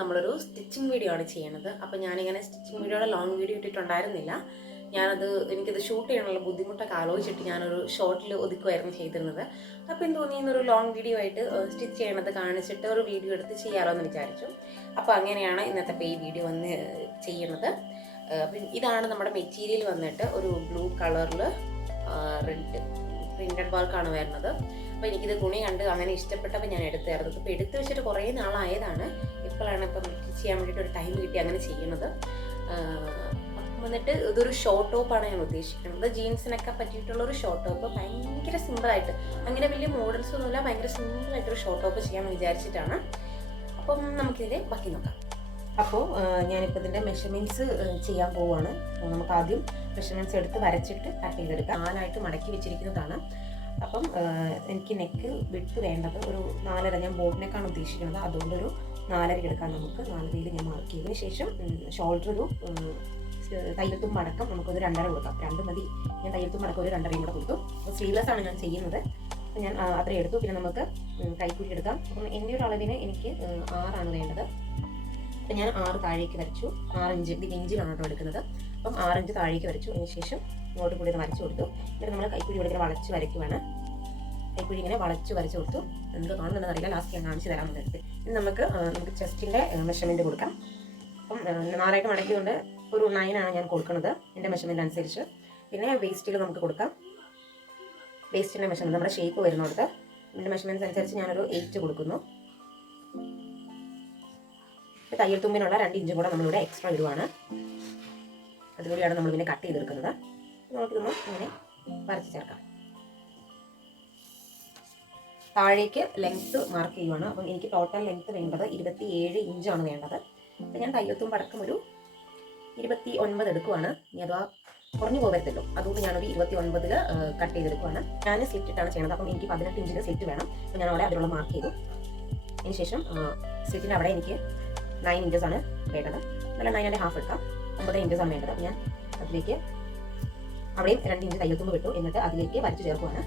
നമ്മളൊരു stitching video ആണ് ചെയ്യണത്. അപ്പോൾ ഞാനിങ്ങനെ സ്റ്റിച്ചിങ് വീഡിയോയുടെ ലോങ് വീഡിയോ ഇട്ടിട്ടുണ്ടായിരുന്നില്ല. ഞാനത് എനിക്കത് ഷൂട്ട് ചെയ്യാനുള്ള ബുദ്ധിമുട്ടൊക്കെ ആലോചിച്ചിട്ട് ഞാനൊരു ഷോർട്ടിൽ ഒതുക്കുമായിരുന്നു ചെയ്തിരുന്നത്. അപ്പോൾ എന്ത് തോന്നി? ഇന്നൊരു ലോങ് വീഡിയോ ആയിട്ട് സ്റ്റിച്ച് ചെയ്യണത് കാണിച്ചിട്ട് ഒരു വീഡിയോ എടുത്ത് ചെയ്യാമല്ലോ എന്ന് വിചാരിച്ചു. അപ്പോൾ അങ്ങനെയാണ് ഇന്നത്തെ ഈ വീഡിയോ വന്ന് അപ്പം ഇതാണ് നമ്മുടെ മെറ്റീരിയൽ വന്നിട്ട് ഒരു ബ്ലൂ കളറിൽ റെഡ് പ്രിന്റഡ് വർക്കാണ് വരുന്നത്. അപ്പോൾ എനിക്കിത് തുണി കണ്ട് അങ്ങനെ ഇഷ്ടപ്പെട്ടപ്പോൾ ഞാൻ എടുത്തായിരുന്നു. അപ്പോൾ എടുത്തു വെച്ചിട്ട് കുറേ നാളായതാണ്. ഇപ്പോഴാണ് ഇപ്പം ചെയ്യാൻ വേണ്ടിയിട്ട് ഒരു ടൈം കിട്ടി അങ്ങനെ ചെയ്യുന്നത്. വന്നിട്ട് ഇതൊരു ഷോർട്ട് ടോപ്പാണ് ഞാൻ ഉദ്ദേശിക്കുന്നത്. ജീൻസിനൊക്കെ പറ്റിയിട്ടുള്ള ഒരു ഷോർട്ട് ടോപ്പ് ഭയങ്കര സിമ്പിളായിട്ട് അങ്ങനെ വലിയ മോഡൽസ് ഒന്നുമില്ല. ഭയങ്കര സിമ്പിളായിട്ടൊരു ഷോർട്ട് ടോപ്പ് ചെയ്യാൻ വിചാരിച്ചിട്ടാണ്. അപ്പം നമുക്കിതിനെ ബാക്കി നോക്കാം. അപ്പോൾ ഞാനിപ്പോൾ ഇതിന്റെ മെഷർമെന്റ്സ് ചെയ്യാൻ പോവുകയാണ് നമുക്ക് ആദ്യം മെഷർമെന്റ്സ് എടുത്ത് വരച്ചിട്ട് കട്ട് ചെയ്തെടുക്കാം. നാലായിട്ട് മടക്കി വെച്ചിരിക്കുന്നതാണ്. അപ്പം എനിക്ക് നെക്ക് വിട്ട് വേണ്ടത് ഒരു നാലര ഞാൻ ബോട്ട് നെക്കാണ് ഉദ്ദേശിക്കുന്നത്. അതുകൊണ്ട് ഒരു നാലര എടുക്കാൻ നമുക്ക് നാലരയിൽ ഞാൻ മാർക്ക് ചെയ്തതിന് ശേഷം ഷോൾഡർ ഒരു തയ്യത്തും മടക്കം നമുക്കൊരു രണ്ടര കൊടുക്കാം. രണ്ട് മതി. ഞാൻ തയ്യത്തും മടക്കം ഒരു രണ്ടരയും കൂടെ കൊടുത്തു. അപ്പോൾ സ്ലീവ്ലെസ് ആണ് ഞാൻ ചെയ്യുന്നത്. അപ്പം ഞാൻ അത്രയും എടുത്തു. പിന്നെ നമുക്ക് കൈക്കൂലി എടുക്കാം. അപ്പം എന്റെ ഒരു അളവിന് എനിക്ക് ആറാണ് വേണ്ടത്. അപ്പം ഞാൻ ആറ് താഴേക്ക് വരച്ചു. ആറിഞ്ച് ഇത് ഇഞ്ചിലാണ് കേട്ടോ എടുക്കുന്നത്. അപ്പം ആറിഞ്ച് താഴേക്ക് വരച്ചു. അതിന് ശേഷം ഇങ്ങോട്ട് കൂടി വരച്ച് കൊടുത്തു. എന്നിട്ട് നമ്മൾ കൈക്കുഴി ഇവിടെ ഇങ്ങനെ വളച്ച് വരയ്ക്കുവാണ്. കൈക്കുഴി ഇങ്ങനെ വളച്ച് വരച്ച് കൊടുത്തു. എന്ത് കാണുന്നുണ്ടെന്ന് അറിയില്ല. ലാസ്റ്റ് ഞാൻ കാണിച്ചു തരാൻ വന്നിട്ട് ഇനി നമുക്ക് നമുക്ക് ചെസ്റ്റിന്റെ മെഷർമെന്റ് കൊടുക്കാം. അപ്പം നാലായിട്ട് മടക്കിക്കൊണ്ട് ഒരു നയനാണ് ഞാൻ കൊടുക്കുന്നത്. എന്റെ മെഷർമെന്റ് അനുസരിച്ച്. പിന്നെ വേസ്റ്റിൽ നമുക്ക് കൊടുക്കാം. വേസ്റ്റിന്റെ മെഷർമെന്റ് നമ്മുടെ ഷേപ്പ് വരുന്നിടത്ത് എന്റെ മെഷർമെന്റ്സ് അനുസരിച്ച് ഞാനൊരു എയ്റ്റ് കൊടുക്കുന്നു. തയ്യൽ തുമ്പിനുള്ള രണ്ട് ഇഞ്ചും കൂടെ നമ്മളിവിടെ എക്സ്ട്രാ ഇടുവാണ്. അതുകൂടിയാണ് നമ്മൾ പിന്നെ കട്ട് ചെയ്തെടുക്കുന്നത്. നമുക്കിതൊന്ന് ഇങ്ങനെ വരച്ച് ചേർക്കാം. താഴേക്ക് ലെങ്ത്ത് മാർക്ക് ചെയ്യുവാണ്. അപ്പം എനിക്ക് ടോട്ടൽ ലെങ്ത്ത് വേണ്ടത് ഇരുപത്തി ഏഴ് ഇഞ്ചാണ് വേണ്ടത്. അപ്പം ഞാൻ തയ്യത്തും പടക്കം ഒരു ഇരുപത്തി ഒൻപത് എടുക്കുവാണ്. ഇനി അഥവാ കുറഞ്ഞു പോകരുതല്ലോ അതുകൊണ്ട് ഞാനൊരു ഇരുപത്തി ഒൻപതിൽ കട്ട് ചെയ്തെടുക്കുവാണ്. ഞാൻ സ്ലിറ്റ് ഇട്ടാണ് ചെയ്യുന്നത് അപ്പം എനിക്ക് പതിനെട്ട് ഇഞ്ചിന്റെ സ്ലിറ്റ് വേണം. അപ്പം ഞാൻ അവിടെ അതിനുള്ള മാർക്ക് ചെയ്തു. അതിന് ശേഷം സ്ലിറ്റിന്റെ അവിടെ എനിക്ക് നയൻ ഇഞ്ചസ് ആണ് വേണ്ടത്. അല്ല നയൻ ആൻഡ് ഹാഫ് എടുക്കാം. ഒമ്പത് ഇഞ്ചസ് ആണ് വേണ്ടത്. ഞാൻ അതിലേക്ക് അവിടെയും രണ്ട് ഇഞ്ച് തയ്യൽത്തുമ്പ് വിട്ടു. എന്നിട്ട് അതിലേക്ക് വരച്ചു ചേർക്കുവാണ്.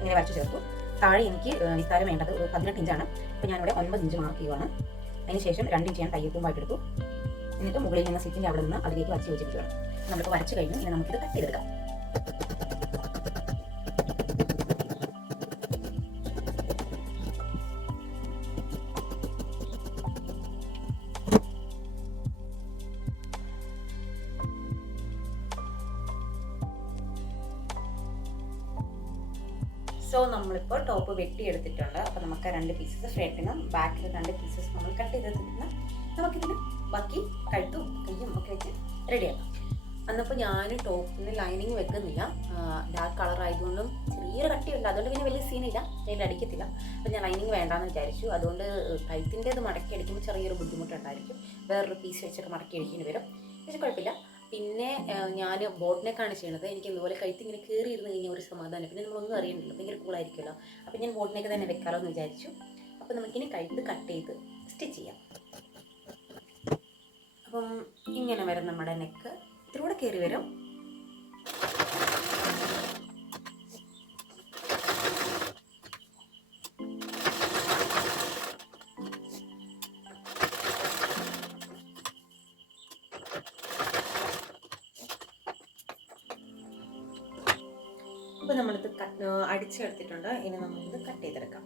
ഇങ്ങനെ വരച്ചു ചേർത്തു. താഴെ എനിക്ക് വിസ്താരം വേണ്ടത് പതിനെട്ട് ഇഞ്ചാണ്. അപ്പോൾ ഞാനിവിടെ ഒൻപത് ഇഞ്ച് മാർക്ക് ചെയ്യുവാണ്. അതിനുശേഷം രണ്ട് ഇഞ്ച് ഞാൻ തയ്യൽത്തുമ്പായിട്ട് എടുത്തു. എന്നിട്ട് മുകളിൽ നിന്ന് സ്റ്റിച്ചിന്റെ അവിടെ നിന്ന് അതിലേക്ക് വരച്ച് യോജിപ്പിക്കുകയാണ് നമുക്ക് വരച്ച് കഴിഞ്ഞു. ഇനി നമുക്കിത് കട്ട് ചെയ്തെടുക്കാം. സോ നമ്മളിപ്പോൾ ടോപ്പ് വെട്ടിയെടുത്തിട്ടുണ്ട്. അപ്പോൾ നമുക്ക് രണ്ട് പീസസ് ഫ്രണ്ടിനും ബാക്കിൽ രണ്ട് പീസസ് നമ്മൾ കട്ട് ചെയ്തെടുത്തിട്ടുണ്ട് നമുക്കിതിന് ബാക്കി കഴുത്തും കയ്യും ഒക്കെ വെച്ച് റെഡിയാക്കാം അന്നപ്പോൾ ഞാൻ ടോപ്പിന് ലൈനിങ് വെക്കുന്നില്ല. ഡാർക്ക് കളർ ആയതുകൊണ്ടും ചെറിയൊരു കട്ടിയുണ്ട്. അതുകൊണ്ട് പിന്നെ വലിയ സീനില്ല ഞാൻ അടിക്കത്തില്ല. അപ്പോൾ ഞാൻ ലൈനിങ് വേണ്ടാന്ന് വിചാരിച്ചു. അതുകൊണ്ട് കഴുത്തിന്റെത് മടക്കി അടിക്കുമ്പോൾ ചെറിയൊരു ബുദ്ധിമുട്ടുണ്ടായിരിക്കും. വേറൊരു പീസ് വെച്ചൊക്കെ മടക്കി അടിക്കേണ്ടി വരും. പക്ഷേ കുഴപ്പമില്ല. പിന്നെ ഞാൻ ബോട്ടിനെക്കാണ് ചെയ്യണത്. എനിക്ക് ഇതുപോലെ കഴുത്ത് ഇങ്ങനെ കയറി ഇരുന്ന് കഴിഞ്ഞാൽ ഒരു സമാധാനം. പിന്നെ നമ്മളൊന്നും അറിയണ്ടല്ലോ ഭയങ്കര കൂളായിരിക്കുമല്ലോ അപ്പോൾ ഞാൻ ബോട്ടിനേക്ക് തന്നെ വെക്കാമല്ലോ എന്ന് വിചാരിച്ചു. അപ്പോൾ നമുക്കിനി കഴുത്ത് കട്ട് ചെയ്ത് സ്റ്റിച്ച് ചെയ്യാം. അപ്പം ഇങ്ങനെ വരും നമ്മുടെ നെക്ക് ഇതിലൂടെ കയറി വരും. അപ്പോൾ നമ്മളിത് കട്ട് അടിച്ചെടുത്തിട്ടുണ്ട്. ഇനി നമുക്കിത് കട്ട് ചെയ്തെടുക്കാം.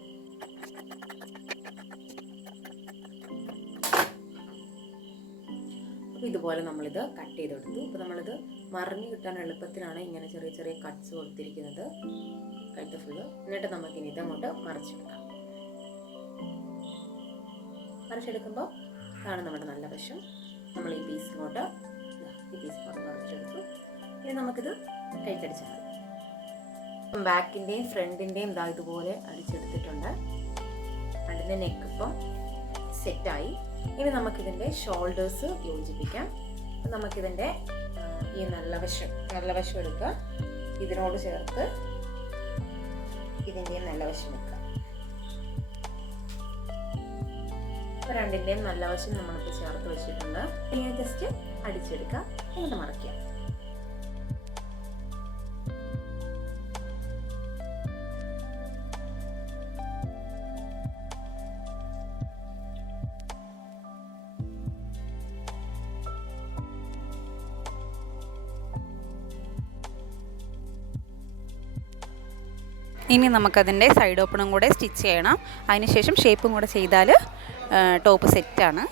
അപ്പോൾ ഇതുപോലെ നമ്മളിത് കട്ട് ചെയ്തെടുത്തു. അപ്പോൾ നമ്മളിത് മറിഞ്ഞു കിട്ടാൻ എളുപ്പത്തിനാണ് ഇങ്ങനെ ചെറിയ ചെറിയ കട്ട്സ് കൊടുത്തിരിക്കുന്നത്. കഴുത്ത് ഫുള്ള് എന്നിട്ട് നമുക്കിനി ഇതങ്ങോട്ട് മറിച്ചെടുക്കാം. മറിച്ചെടുക്കുമ്പോൾ ഇതാണ് നമ്മുടെ നല്ല വശം. നമ്മൾ ഈ പീസ് ഇങ്ങോട്ട് ദാ ഈ പീസ് ഇങ്ങോട്ട് മറിച്ചെടുത്തു. ഇനി നമുക്കിത് കൈത്തടിച്ചാൽ മതി ബാക്കിന്റെയും ഫ്രണ്ടിന്റെയും ഇതാ ഇതുപോലെ അടിച്ചെടുത്തിട്ടുണ്ട്. അതിന്റെ നെക്ക് ഇപ്പം സെറ്റായി ഇനി നമുക്കിതിന്റെ ഷോൾഡേഴ്സ് യോജിപ്പിക്കാം. നമുക്കിതിന്റെ ഈ നല്ല വശം നല്ല വശം എടുക്കുക. ഇതിനോട് ചേർത്ത് ഇതിന്റെയും നല്ല വശം വെക്കുക. രണ്ടിന്റെയും നല്ല വശം നമ്മളിപ്പോൾ ചേർത്ത് വെച്ചിട്ടുണ്ട്. ഇനി ജസ്റ്റ് അടിച്ചെടുക്കുക. എന്നിട്ട് മറയ്ക്കുക ഇനി നമുക്കതിന്റെ സൈഡ് ഓപ്പണും കൂടെ സ്റ്റിച്ച് ചെയ്യണം. അതിനുശേഷം ഷേപ്പും കൂടെ ചെയ്താൽ ടോപ്പ് സെറ്റാണ്.